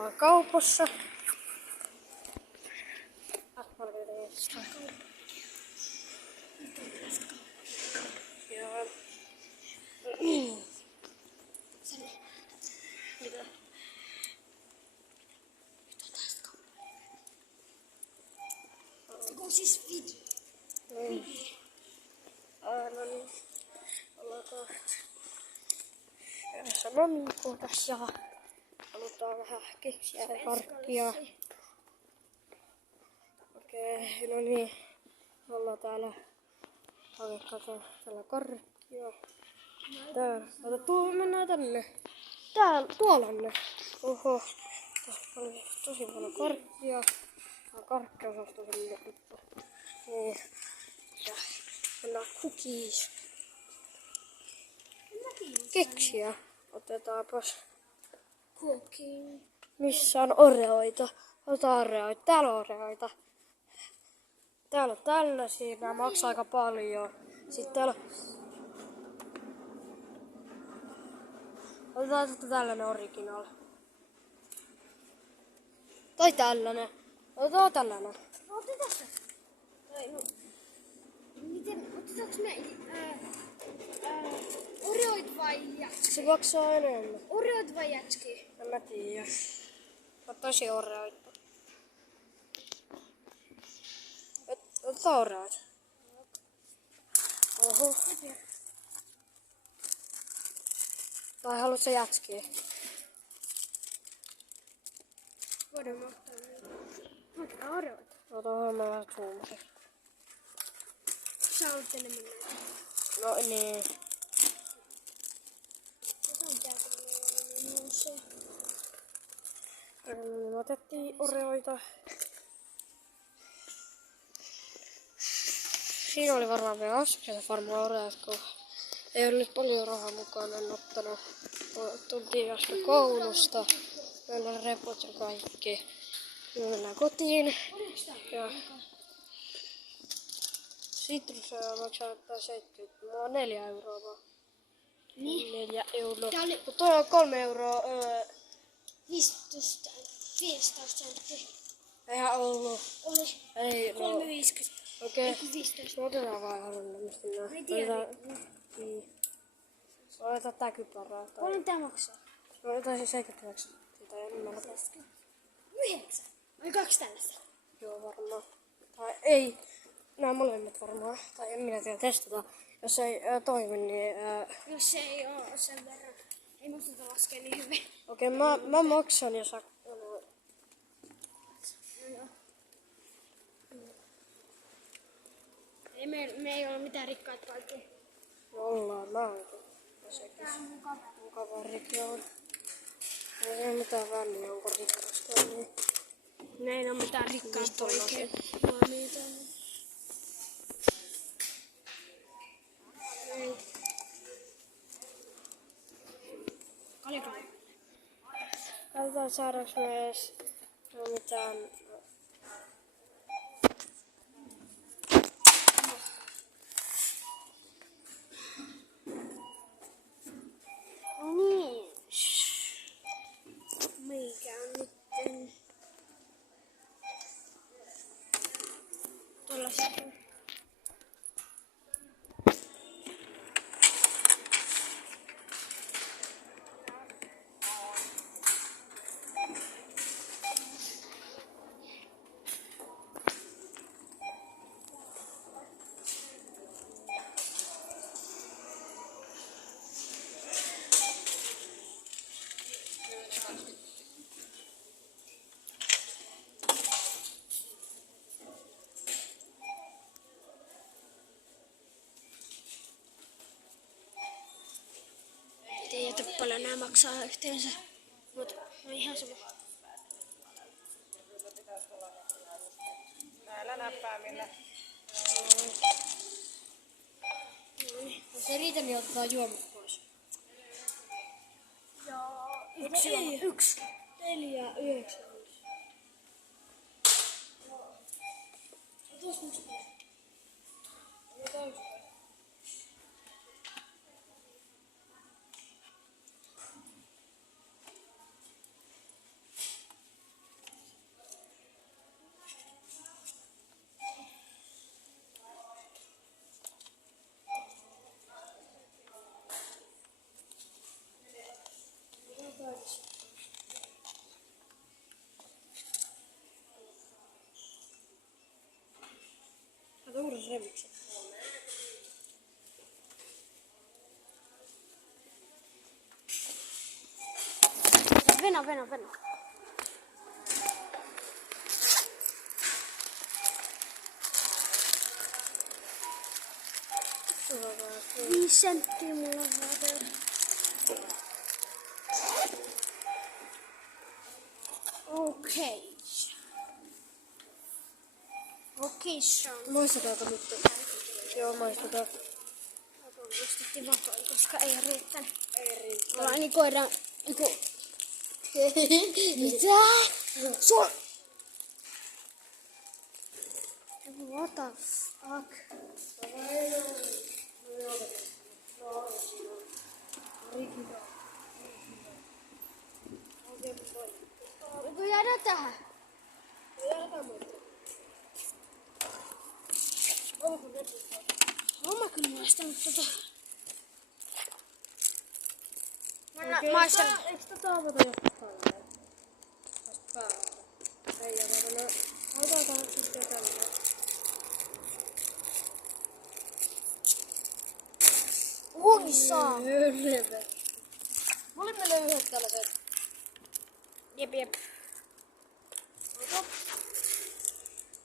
ollaan kaupassa. Ja... Mitä? Se on siis video. No niin. Ollaan yhdessä mamin kohdassa ja halutaan vähän keksiä ja karkkia. Okei, no niin. Ollaan täällä. Täällä karkkia. Täällä. Mennään tänne. Tuolanne. Oho. Tässä oli tosi paljon karkkia. Tää karkkiosasto semmonen juttu. Niin. Ja mennään cookies. Keksiä. Otetaanpas. Cooking. Missä on oreoita? Otetaan oreoita. Täällä on oreoita. Täällä on tällaisia. Nää maksaa aika paljon. Sitten täällä otetaan tällainen original. Tai tällainen. Otetaan tällainen. Otetaan se. Miten, otetaanko me Oreoit vai jätski? Se maksaa enemmän. Oreoit vai jätski? En mä tiedä. Ottaisin oreoita. Otetaan oreoita. Oho. Tai haluat sä jätskiä? Voidaan ottaa niitä. Otetaan Oreoita. Otan mä vähän zoomasin. Sä haluat enemmän näitä. No niin. Se on tää kun se. Me otettiin oreoita. Siinä oli varmaan vielä askeleita varmaan oreot, kun ei ole nyt paljon rahaa mukaan, en ottanut. Tultiin vasta koulusta. Meillä on repot ja kaikki. Me mennään kotiin. Ja sitrusia maksaa 70. Mulla on 4 euroa vaan. Niin. 4 euroa. Tää oli Mutta toi on 3 euroa. 15 senttiä. Eihän ollut. Oli Ei, no. 3,50. Okei. Ei kun 15. No otetaan vaan halunnollisesti nää. Ei tiedä. Niin. Otetaan tää kypärää. Paljon tää maksaa? No otetaan se 79. Siitä ei enemmän ota. 9. Vai 2 tällaista? Joo varmaan. Tai ei. Nää molemmat varmaan. Tai en minä tiedä testata. Jos ei toimi niin... Jos se ei oo sen verran. Ei musta tätä laskee niin hyvin. Okei, mä maksan ja sä... Ei me ei ole mitään rikkaita kaikki. Ollaan näinkin. Tää on mukava. Mukava rikki on. Ei ole mitään väliä, onko rikkaasta vai niin. Ne ei oo mitään rikkaita poikia. Katsotaan saadaanko me edes mitään... Niin. Mikä on nytten? Tuollaiset. Ei jätä paljon nää maksaa yhteensä. Mut on ihan sama. Näillä näppäimillä. Jos ei riitä, niin otetaan juomat pois. Joo. Yksi. 4, 9. Otas musta. revykset. Venä. Sulla on vähän 5 senttiä mulla on vaateella. Okei. Okei, Sean. Maistetaanko nyt? Joo, maistetaan. Ostettiin vatoin, koska ei riittänyt. Ei riitä. Ollaan niin koiraan. Mitä? What the fuck? Voiko jäädä tähän? Oon mä kyllä maistanut tota. Maistanut. Eikö tätä avata joskus päälle? Tästä päälle. Ei avata. Avataan sitten tänne. Huissa. Hölmö. Mä olin meille yhdet tällaiset. Jep.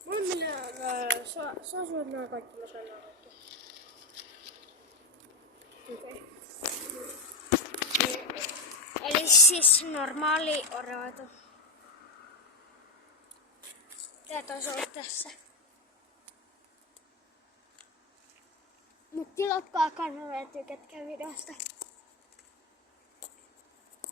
Mä olin meille, saa syödä nää kaikki, mä sain nää kaikki. Okei. Eli siis normaali oravatu. Tää taisi olla tässä. Mut tilatkaa kanavia, tykätkää videosta.